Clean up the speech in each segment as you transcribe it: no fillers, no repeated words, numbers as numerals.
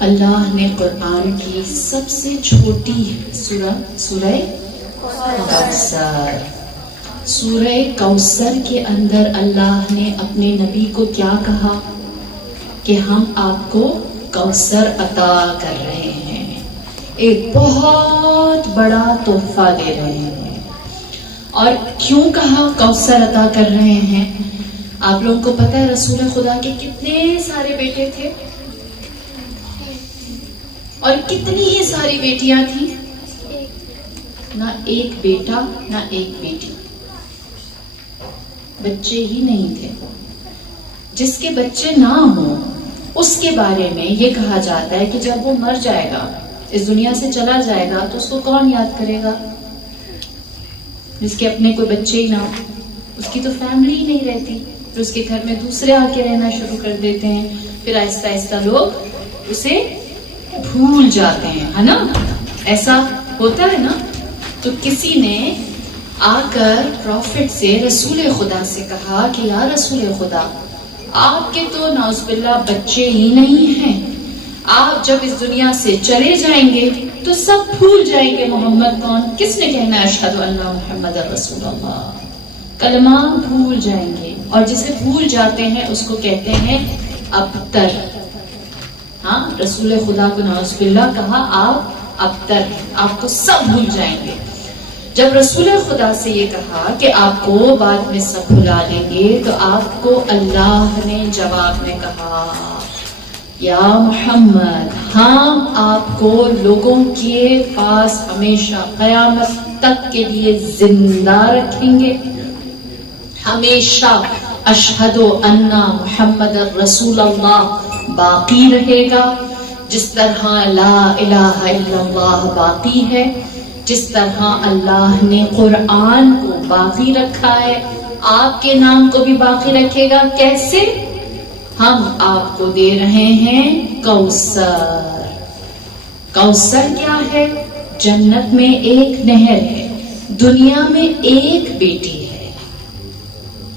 اللہ نے قرآن کی سب سے چھوٹی سورہ کوثر، سورہ کوثر کے اندر اللہ نے اپنے نبی کو کیا کہا کہ ہم آپ کو کوثر عطا کر رہے ہیں، ایک بہت بڑا تحفہ دے رہے ہیں۔ اور کیوں کہا کوثر عطا کر رہے ہیں؟ آپ لوگوں کو پتہ ہے رسول خدا کے کتنے سارے بیٹے تھے اور کتنی ہی ساری بیٹیاں تھیں؟ نہ ایک بیٹا نہ ایک بیٹی، بچے ہی نہیں تھے۔ جس کے بچے نہ ہوں اس کے بارے میں یہ کہا جاتا ہے کہ جب وہ مر جائے گا، اس دنیا سے چلا جائے گا، تو اس کو کون یاد کرے گا؟ جس کے اپنے کوئی بچے ہی نہ ہو، اس کی تو فیملی ہی نہیں رہتی، پھر اس کے گھر میں دوسرے آ کے رہنا شروع کر دیتے ہیں، پھر آہستہ آہستہ لوگ اسے بھول جاتے ہیں، ہے نا؟ ایسا ہوتا ہے نا؟ تو کسی نے آ کر پروفٹ سے، رسول خدا سے کہا کہ یا رسول خدا، آپ کے تو نعوذ باللہ بچے ہی نہیں ہیں، آپ جب اس دنیا سے چلے جائیں گے تو سب بھول جائیں گے محمد کون۔ کس نے کہنا ہے اشہد ان محمد رسول اللہ؟ کلمہ بھول جائیں گے، اور جسے بھول جاتے ہیں اس کو کہتے ہیں ابتر۔ ہاں، رسول خدا کو نعوذ باللہ کہا آپ ابتر، آپ کو سب بھول جائیں گے۔ جب رسول خدا سے یہ کہا کہ آپ کو بعد میں سب بھلا دیں گے، تو آپ کو اللہ نے جواب میں کہا یا محمد، ہم آپ کو لوگوں کے پاس ہمیشہ قیامت تک کے لیے زندہ رکھیں گے، ہمیشہ اشہد ان محمد رسول اللہ باقی رہے گا۔ جس طرح لا الہ الا اللہ باقی ہے، جس طرح اللہ نے قرآن کو باقی رکھا ہے، آپ کے نام کو بھی باقی رکھے گا۔ کیسے؟ ہم آپ کو دے رہے ہیں کوثر۔ کوثر کیا ہے؟ جنت میں ایک نہر ہے، دنیا میں ایک بیٹی ہے،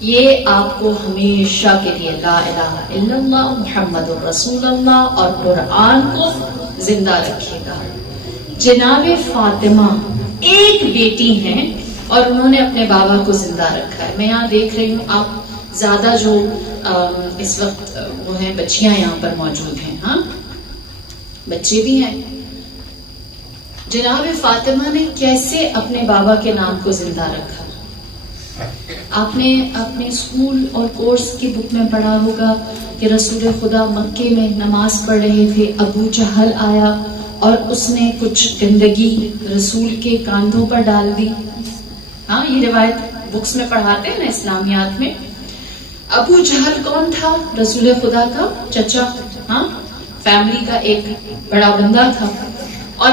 یہ آپ کو ہمیشہ کے لیے لا الہ الا اللہ محمد رسول اللہ اور قرآن کو زندہ رکھے گا۔ جناب فاطمہ ایک بیٹی ہیں اور انہوں نے اپنے بابا کو زندہ رکھا ہے۔ میں یہاں دیکھ رہی ہوں، آپ زیادہ جو اس وقت وہ ہیں بچیاں یہاں پر موجود ہیں، ہاں بچے بھی ہیں۔ جناب فاطمہ نے کیسے اپنے بابا کے نام کو زندہ رکھا؟ آپ نے اپنے اسکول اور کورس کی بک میں پڑھا ہوگا کہ رسول خدا مکے میں نماز پڑھ رہے تھے، ابو جہل آیا اور اس نے کچھ گندگی رسول کے کاندھوں پر ڈال دی۔ ہاں، یہ روایت بکس میں پڑھاتے ہیں نا اسلامیات میں۔ ابو جہل کون تھا؟ رسول خدا کا چچا، ہاں، فیملی کا ایک بڑا بندہ تھا۔ اور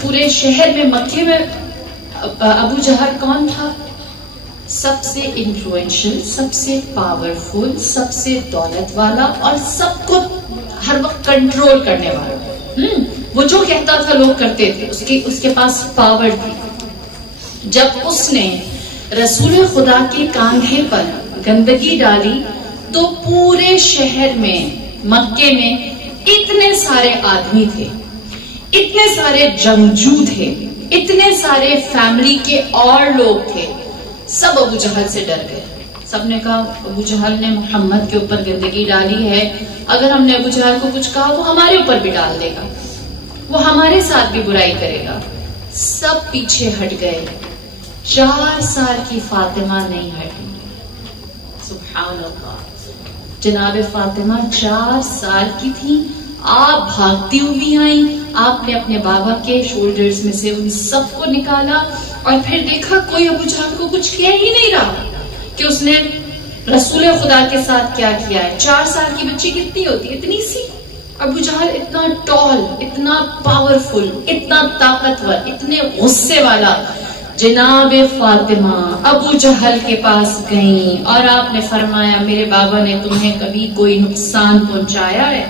پورے شہر میں، مکے میں ابو جہل کون تھا؟ سب سے انفلوئنشل، سب سے پاورفل، سب سے دولت والا اور سب کو ہر وقت کنٹرول کرنے والا۔ وہ جو کہتا تھا لوگ کرتے تھے، اس کے پاس پاور تھی۔ جب اس نے رسول خدا کے کاندھے پر گندگی ڈالی تو پورے شہر میں، مکے میں اتنے سارے آدمی تھے، اتنے سارے جنگجو تھے، اتنے سارے فیملی کے اور لوگ تھے، سب ابو جہل سے ڈر گئے۔ سب نے کہا ابو جہل نے محمد کے اوپر گندگی ڈالی ہے، اگر ہم نے ابو جہل کو کچھ کہا وہ ہمارے اوپر بھی ڈال دے گا، وہ ہمارے ساتھ بھی برائی کرے گا۔ سب پیچھے ہٹ گئے، 4 سال کی فاطمہ نہیں ہٹی۔ سبحان اللہ، جناب فاطمہ 4 سال کی تھی، آپ بھاگتی ہوئی آئیں، آپ نے اپنے بابا کے شولڈرز میں سے ان سب کو نکالا اور پھر دیکھا کوئی ابو جہل کو کچھ کیا ہی نہیں رہا کہ اس نے رسول خدا کے ساتھ کیا کیا ہے۔ 4 سال کی بچی کتنی ہوتی ہے؟ اتنی سی۔ ابو جہل اتنا ٹال، اتنا پاورفل، اتنا طاقتور، اتنے غصے والا۔ جناب فاطمہ ابو جہل کے پاس گئیں اور آپ نے فرمایا میرے بابا نے تمہیں کبھی کوئی نقصان پہنچایا ہے؟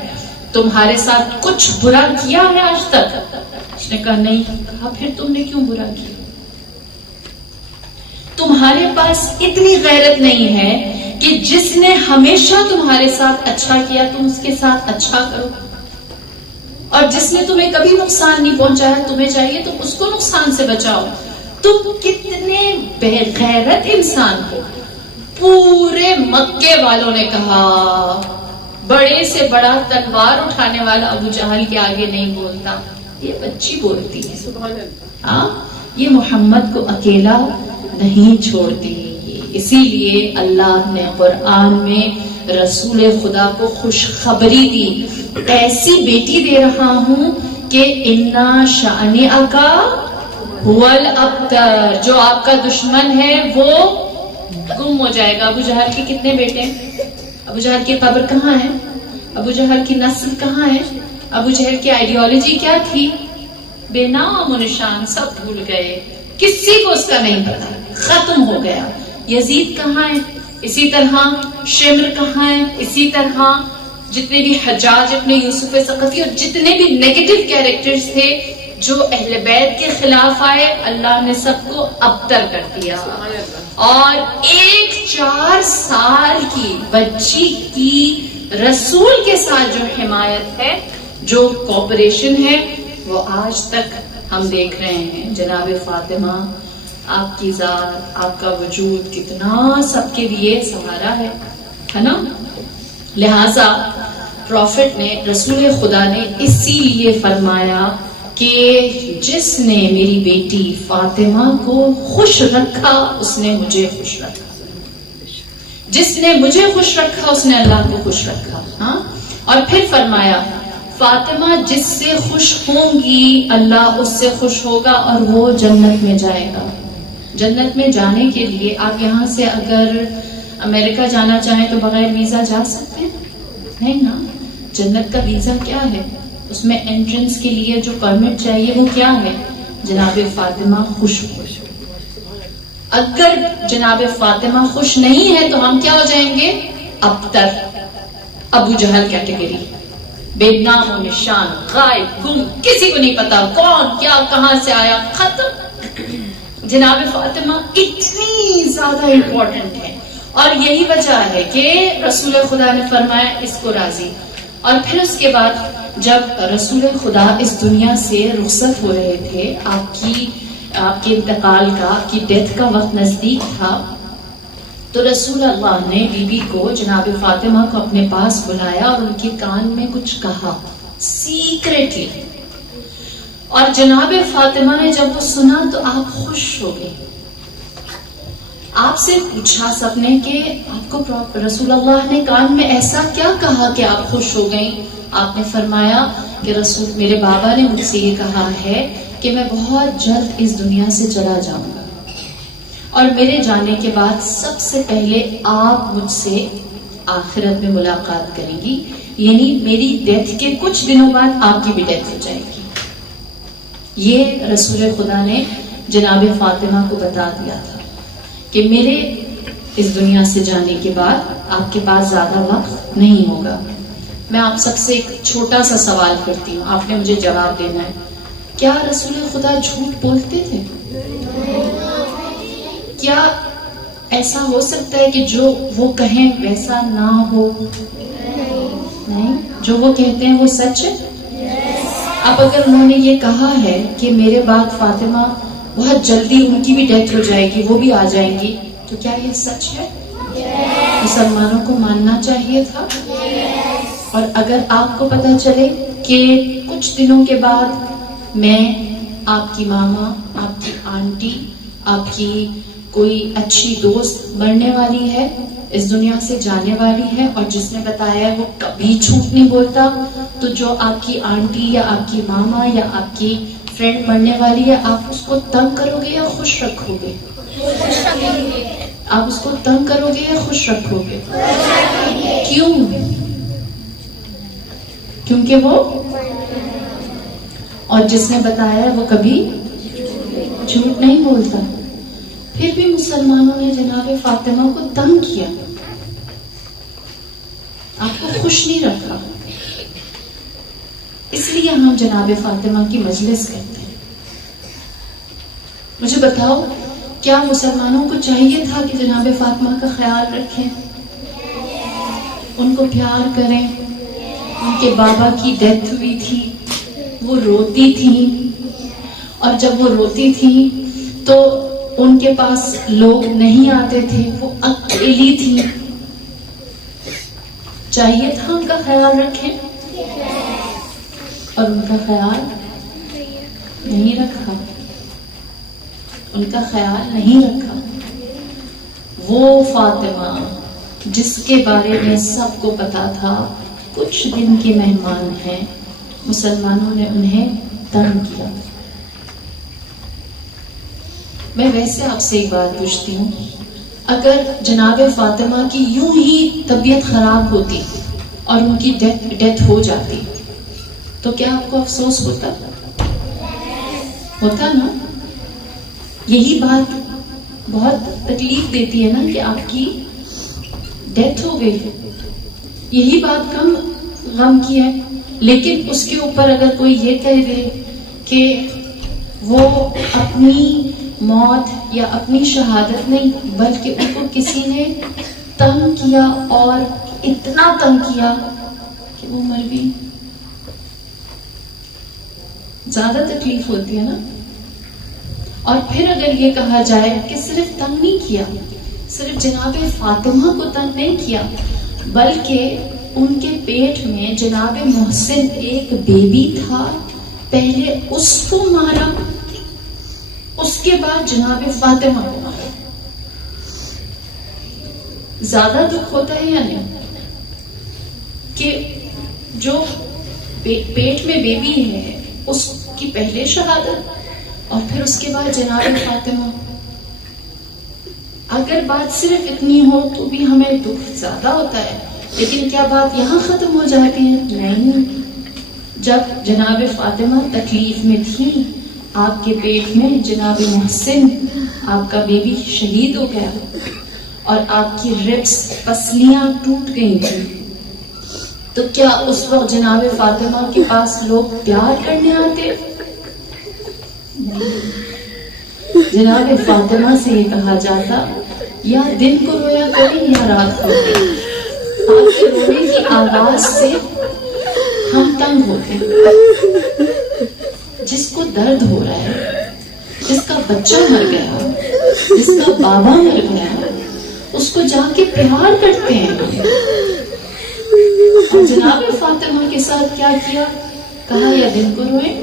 تمہارے ساتھ کچھ برا کیا ہے آج تک؟ اس نے کہا نہیں۔ کہا پھر تم نے کیوں برا کیا؟ تمہارے پاس اتنی غیرت نہیں ہے کہ جس نے ہمیشہ تمہارے ساتھ اچھا کیا تم اس کے ساتھ اچھا کرو، اور جس نے تمہیں کبھی نقصان نہیں پہنچایا تمہیں چاہیے تم اس کو نقصان سے بچاؤ. تم کتنے بے غیرت انسان ہو. پورے مکے والوں نے کہا بڑے سے بڑا تلوار اٹھانے والا ابو جہل کے آگے نہیں بولتا, یہ بچی بولتی ہے. سبحان اللہ. ہاں یہ محمد کو اکیلا نہیں چھوڑتی. اسی لیے اللہ نے قرآن میں رسول خدا کو خوشخبری دی, ایسی بیٹی دے رہا ہوں کہ انا شانئک هو الابتر, جو آپ کا دشمن ہے وہ گم ہو جائے گا. ابو جہل کے کتنے بیٹے ہیں؟ ابو جہل کی قبر کہاں ہے؟ ابو جہل کی نسل کہاں ہے؟ ابو جہل کی آئیڈیالوجی کیا تھی؟ بے نام و نشان, سب بھول گئے, کسی کو اس کا نہیں پتا, ختم ہو گیا. یزید کہاں ہے؟ اسی طرح. شمر کہاں ہے؟ اسی طرح. جتنے بھی حجاج ابن یوسف ثقفی اور جتنے بھی نیگیٹو کیریکٹرز تھے جو اہل بیت کے خلاف آئے, اللہ نے سب کو ابتر کر دیا. اور ایک 4 سال کی بچی کی رسول کے ساتھ جو حمایت ہے, جو کوپریشن ہے, وہ آج تک ہم دیکھ رہے ہیں. جناب فاطمہ, آپ کی ذات, آپ کا وجود کتنا سب کے لیے سہارا ہے نا. لہذا پروفٹ نے, رسول خدا نے اسی لیے فرمایا کہ جس نے میری بیٹی فاطمہ کو خوش رکھا اس نے مجھے خوش رکھا, جس نے مجھے خوش رکھا اس نے اللہ کو خوش رکھا. ہاں, اور پھر فرمایا فاطمہ جس سے خوش ہوں گی اللہ اس سے خوش ہوگا اور وہ جنت میں جائے گا. جنت میں جانے کے لیے آپ یہاں سے اگر امریکہ جانا چاہیں تو بغیر ویزا جا سکتے ہیں؟ نہیں نا. جنت کا ویزا کیا ہے؟ اس میں انٹرنس کے لیے جو پرمٹ چاہیے وہ کیا ہے؟ جناب فاطمہ خوش ہو. اگر جناب فاطمہ خوش نہیں ہے تو ہم کیا ہو جائیں گے؟ ابتر, ابو جہل کیٹیگری, بے نام و نشان, غائب, گم, کسی کو نہیں پتا کون کیا کہاں سے آیا, ختم. جناب فاطمہ اتنی زیادہ امپورٹنٹ ہے, اور یہی وجہ ہے کہ رسول خدا نے فرمایا اس کو راضی. اور پھر اس کے بعد جب رسول خدا اس دنیا سے رخصت ہو رہے تھے, آپ کے انتقال کا, آپ کی ڈیتھ کا وقت نزدیک تھا, تو رسول اللہ نے بی بی کو, جناب فاطمہ کو اپنے پاس بلایا اور ان کے کان میں کچھ کہا سیکریٹلی. اور جناب فاطمہ نے جب وہ سنا تو آپ خوش ہو گئی. آپ سے پوچھا سب نے کہ آپ کو رسول اللہ نے کان میں ایسا کیا کہا کہ آپ خوش ہو گئیں؟ آپ نے فرمایا کہ رسول, میرے بابا نے مجھ سے یہ کہا ہے کہ میں بہت جلد اس دنیا سے چلا جاؤں گا, اور میرے جانے کے بعد سب سے پہلے آپ مجھ سے آخرت میں ملاقات کریں گی, یعنی میری ڈیتھ کے کچھ دنوں بعد آپ کی بھی ڈیتھ ہو جائے گی. یہ رسول خدا نے جناب فاطمہ کو بتا دیا تھا کہ میرے اس دنیا سے جانے کے بعد آپ کے پاس زیادہ وقت نہیں ہوگا. میں آپ سب سے ایک چھوٹا سا سوال کرتی ہوں, آپ نے مجھے جواب دینا ہے. کیا رسول خدا جھوٹ بولتے تھے؟ کیا ایسا ہو سکتا ہے کہ جو وہ کہیں ویسا نہ ہو؟ نہیں, جو وہ کہتے ہیں وہ سچ ہے. اب اگر انہوں نے یہ کہا ہے کہ میرے بعد فاطمہ بہت جلدی ان کی بھی ڈیتھ ہو جائے گی, وہ بھی آ جائیں گی, تو کیا یہ سچ ہے؟ مسلمانوں کو ماننا چاہیے تھا. اور اگر آپ کو پتا چلے کہ کچھ دنوں کے بعد میں, آپ کی ماما, آپ کی آنٹی, آپ کی کوئی اچھی دوست مرنے والی ہے, اس دنیا سے جانے والی ہے, اور جس نے بتایا وہ کبھی جھوٹ نہیں بولتا, تو جو آپ کی آنٹی یا آپ کی ماما یا آپ کی فرینڈ مرنے والی ہے, آپ اس کو تنگ کرو گے یا خوش رکھو گے؟ آپ اس کو تنگ کرو گے یا خوش رکھو گے؟ کیوں؟ کیونکہ وہ, اور جس نے بتایا وہ کبھی جھوٹ نہیں بولتا. پھر بھی مسلمانوں نے جناب فاطمہ کو تنگ کیا, آپ کو خوش نہیں رکھا. اس لیے ہم جناب فاطمہ کی مجلس کرتے ہیں. مجھے بتاؤ, کیا مسلمانوں کو چاہیے تھا کہ جناب فاطمہ کا خیال رکھیں, ان کو پیار کریں؟ ان کے بابا کی ڈیتھ ہوئی تھی, وہ روتی تھی، اور جب وہ روتی تھی تو ان کے پاس لوگ نہیں آتے تھے، وہ اکیلی تھی. چاہیے تھا ان کا خیال رکھیں، اور ان کا خیال نہیں رکھا، ان کا خیال نہیں رکھا. وہ فاطمہ جس کے بارے میں سب کو پتا تھا کچھ دن کے مہمان ہیں، مسلمانوں نے انہیں تنگ کیا. میں ویسے آپ سے ایک بات پوچھتی ہوں، اگر جناب فاطمہ کی یوں ہی طبیعت خراب ہوتی اور ان کی ڈیتھ ہو جاتی تو کیا آپ کو افسوس ہوتا نا؟ یہی بات بہت تکلیف دیتی ہے نا کہ آپ کی ڈیتھ ہو گئی، یہی بات کم غم کی ہے. لیکن اس کے اوپر اگر کوئی یہ کہہ دے کہ وہ اپنی موت یا اپنی شہادت نہیں بلکہ ان کو کسی نے تنگ کیا اور اتنا تنگ کیا کہ وہ مر گئی، زیادہ تکلیف ہوتی ہے نا. اور پھر اگر یہ کہا جائے کہ صرف تنگ نہیں کیا، صرف جناب فاطمہ کو تنگ نہیں کیا بلکہ ان کے پیٹ میں جناب محسن ایک بیبی تھا، پہلے اس کو مارا، اس کے بعد جناب فاطمہ کو مارا. زیادہ دکھ ہوتا ہے یا نہیں کہ جو پیٹ میں بیبی ہے اس کی پہلے شہادت اور پھر اس کے بعد جناب فاطمہ. اگر بات صرف اتنی ہو تو بھی ہمیں دکھ زیادہ ہوتا ہے، لیکن کیا بات یہاں ختم ہو جاتی ہے؟ نہیں. جب جناب فاطمہ تکلیف میں تھی، آپ کے پیٹ میں جناب محسن آپ کا بیبی شہید ہو گیا اور آپ کی ربس پسلیاں ٹوٹ گئی تھی، تو کیا اس وقت جناب فاطمہ کے پاس لوگ پیار کرنے آتے؟ جناب فاطمہ سے یہ کہا جاتا یا دن کو رویا کریں یا رات کو. آپ کے رونے کی آواز سے ہم تنگ ہوتے ہیں. جس کو درد ہو رہا ہے، جس کا بچہ مر گیا، جس کا بابا مر گیا، اس کو جا کے پیار کرتے ہیں. اور جناب فاطمہ کے ساتھ کیا کیا؟ کہا یا دن کو روئیں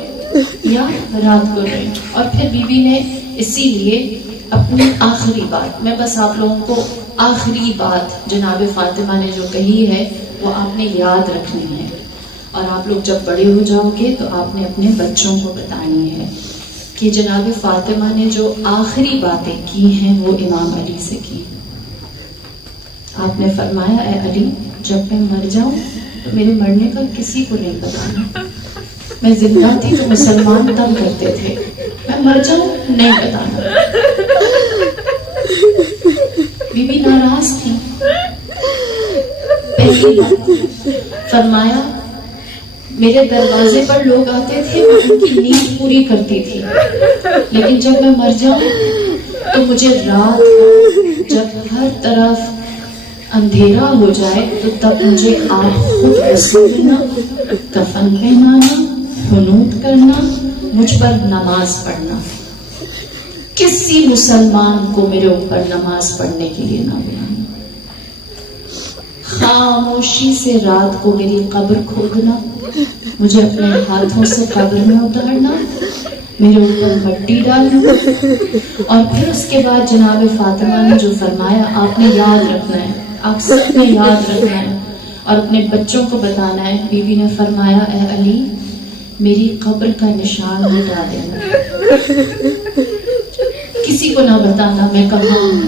یا رات کو روئیں. اور پھر بی بی نے اسی لیے اپنی آخری بات، میں بس آپ لوگوں کو آخری بات جناب فاطمہ نے جو کہی ہے وہ آپ نے یاد رکھنی ہے، اور آپ لوگ جب بڑے ہو جاؤ گے تو آپ نے اپنے بچوں کو بتانی ہے کہ جناب فاطمہ نے جو آخری باتیں کی ہیں وہ امام علی سے کی. آپ نے فرمایا اے علی، جب میں مر جاؤں تو میرے مرنے کا کسی کو نہیں بتانا. میں زندہ تھی تو مسلمان تنگ کرتے تھے، میں مر جاؤں نہیں بتانا. بی بی ناراض تھی. پہلی بات فرمایا میرے دروازے پر لوگ آتے تھے، میں ان کی نیند پوری کرتی تھی، لیکن جب میں مر جاؤں تو مجھے رات جب ہر طرف اندھیرا ہو جائے تو تب مجھے آپ خود رسولنا، کفن پہنانا، قنوت کرنا، مجھ پر نماز پڑھنا. کسی مسلمان کو میرے اوپر نماز پڑھنے کے لیے نہ بلانا. خاموشی سے رات کو میری قبر کھودنا، مجھے اپنے ہاتھوں سے قبر میں اتارنا، میرے اوپر مٹی ڈالنا، اور پھر اس کے بعد جناب فاطمہ نے جو فرمایا آپ نے یاد رکھنا ہے، آپ سب نے یاد رکھنا ہے اور اپنے بچوں کو بتانا ہے. بی بی نے فرمایا اے علی، میری قبر کا نشان مٹا دینا، کسی کو نہ بتانا میں کہاں ہوں،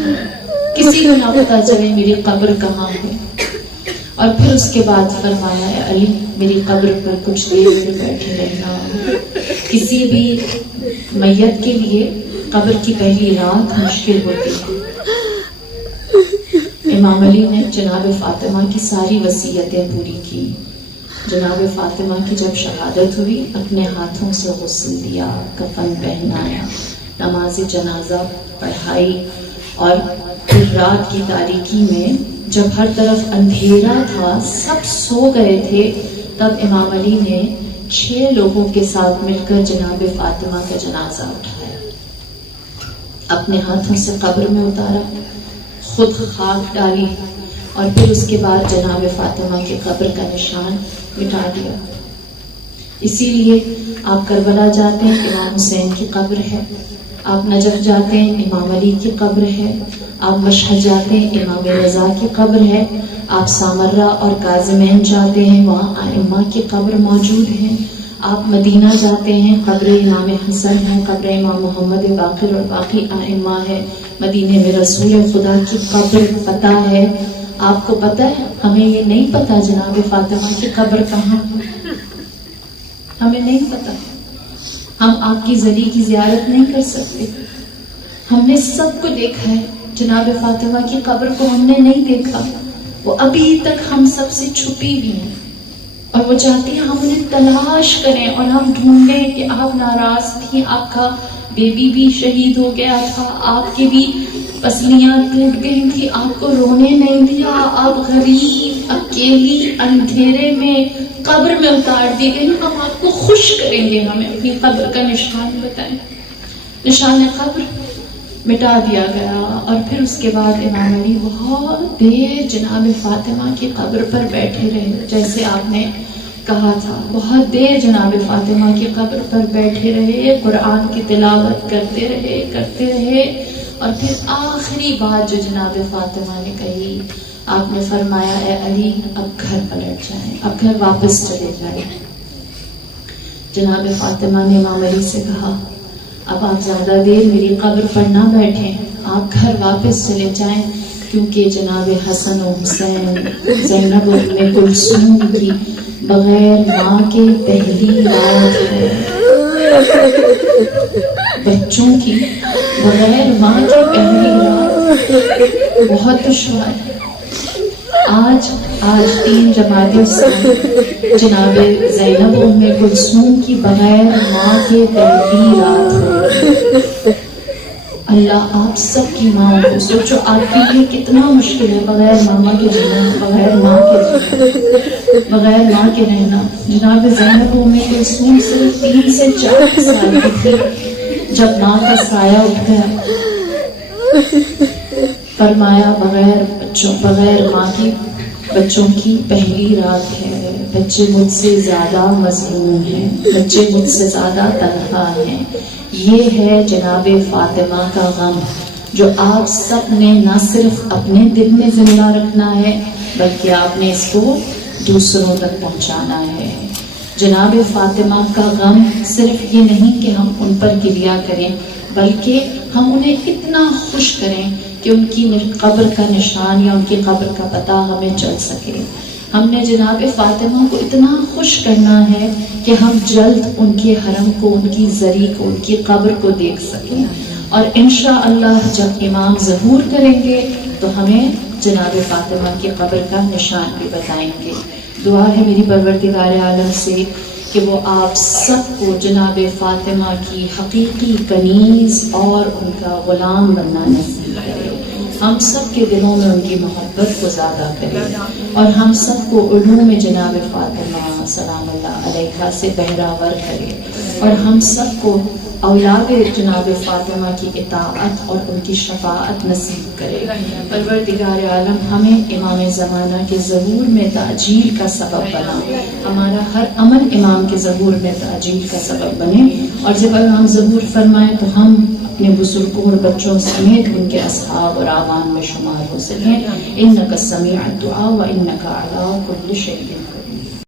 کسی کو نہ پتا چلے میری قبر کہاں ہے. اور پھر اس کے بعد فرمایا اے علی، میری قبر پر کچھ دیر بیٹھے رہنا. کسی بھی میت کے لیے قبر کی پہلی رات مشکل ہوتی ہے. امام علی نے جناب فاطمہ کی ساری وصیتیں پوری کی. جناب فاطمہ کی جب شہادت ہوئی، اپنے ہاتھوں سے غسل دیا، کفن پہنایا، نماز جنازہ پڑھائی، اور پھر رات کی تاریکی میں جب ہر طرف اندھیرا تھا، سب سو گئے تھے، تب امام علی نے 6 لوگوں کے ساتھ مل کر جناب فاطمہ کا جنازہ اٹھایا، اپنے ہاتھوں سے قبر میں اتارا، خود خاک ڈالی اور پھر اس کے بعد جناب فاطمہ کے قبر کا نشان مٹا دیا۔ اسی لیے آپ کربلا جاتے ہیں، امام حسین کی قبر ہے، آپ نجف جاتے ہیں، امام علی کی قبر ہے، آپ مشہد جاتے ہیں، امام رضا کی قبر ہے، آپ سامرہ اور کاظمین جاتے ہیں، وہاں ائمہ کی قبر موجود ہیں، آپ مدینہ جاتے ہیں، قبر امام حسن ہے، قبر امام محمد باقر اور باقی ائمہ ہے، مدینے میں رسول خدا کی قبر پتہ ہے۔ آپ کو پتہ ہے، ہمیں یہ نہیں پتہ جناب فاطمہ کی قبر کہاں، ہمیں نہیں پتہ، ہم آپ کی زری کی زیارت نہیں کر سکتے۔ ہم نے سب کو دیکھا ہے، جناب فاطمہ کی قبر کو ہم نے نہیں دیکھا، وہ ابھی تک ہم سب سے چھپی بھی ہیں، اور وہ چاہتی ہیں ہم انہیں تلاش کریں اور ہم ڈھونڈیں کہ آپ ناراض تھیں، آپ کا بیبی بھی شہید ہو گیا تھا، آپ کی بھی پسلیاں ٹوٹ گئی تھی، آپ کو رونے نہیں دیا، آپ غریب اکیلی اندھیرے میں قبر میں اتار دی گئی، ہم آپ کو خوش کریں گے، ہمیں اپنی قبر کا نشان بتائیں۔ نشان قبر مٹا دیا گیا، اور پھر اس کے بعد امام علی بہت دیر جناب فاطمہ کی قبر پر بیٹھے رہے، جیسے آپ نے کہا تھا، بہت دیر جناب فاطمہ کی قبر پر بیٹھے رہے، قرآن کی تلاوت کرتے رہے، اور پھر آخری بات جو جناب فاطمہ نے کہی، آپ نے فرمایا اے علی اب گھر پلٹ جائیں، اب گھر واپس چلے جائیں۔ جناب فاطمہ نے امام علی سے کہا اب آپ زیادہ دیر میری قبر پر نہ بیٹھیں، آپ گھر واپس چلے جائیں، کیونکہ جناب حسن و حسین، زینب ام کلثوم کی بغیر ماں کے پہلی رات ہے، بچوں کی بغیر ماں کی پہلی رات بہت دشوار ہے۔ آج 3 جمادی الثانی جناب زینب ام کلثوم کی بغیر ماں کے پہلی رات ہے۔ اللہ آپ سب کی ماں کو، سوچو آپ کے لیے کتنا مشکل ہے بغیر ماما کے جینا، بغیر ماں کے جینا، بغیر ماں کے رہنا۔ جناب زینب ام کلثوم صرف 3 سے 4 سال کی تھی جب ماں کا سایہ اٹھ گیا، فرمایا بغیر ماں کی بچوں کی پہلی رات ہے، بچے مجھ سے زیادہ مظلوم ہیں، بچے مجھ سے زیادہ تنہا ہیں۔ یہ ہے جناب فاطمہ کا غم جو آپ سب نے نہ صرف اپنے دل میں زندہ رکھنا ہے بلکہ آپ نے اس کو دوسروں تک پہنچانا ہے۔ جناب فاطمہ کا غم صرف یہ نہیں کہ ہم ان پر گریہ کریں، بلکہ ہم انہیں اتنا خوش کریں کہ ان کی قبر کا نشان یا ان کی قبر کا پتہ ہمیں چل سکے۔ ہم نے جناب فاطمہ کو اتنا خوش کرنا ہے کہ ہم جلد ان کے حرم کو، ان کی زری کو، ان کی قبر کو دیکھ سکیں، اور انشاءاللہ جب امام ظہور کریں گے تو ہمیں جناب فاطمہ کی قبر کا نشان بھی بتائیں گے۔ دعا ہے میری پروردگار عالم سے کہ وہ آپ سب کو جناب فاطمہ کی حقیقی کنیز اور ان کا غلام بننا نصیب کرے، ہم سب کے دلوں میں ان کی محبت کو زیادہ کرے، اور ہم سب کو علوم جناب فاطمہ سلام اللہ علیہا سے بہراور کرے، اور ہم سب کو اولاد جناب فاطمہ کی اطاعت اور ان کی شفاعت نصیب کرے۔ پروردگار عالم ہمیں امام زمانہ کے ظہور میں تعجیل کا سبب بنا، ہمارا ہر عمل امام کے ظہور میں تعجیل کا سبب بنے، اور جب امام ظہور فرمائے تو ہم اپنے بزرگوں اور بچوں سمیت ان کے اصحاب اور اعوان میں شمار ہو سکیں۔ انک سمیع الدعاء و انک علی کل شیء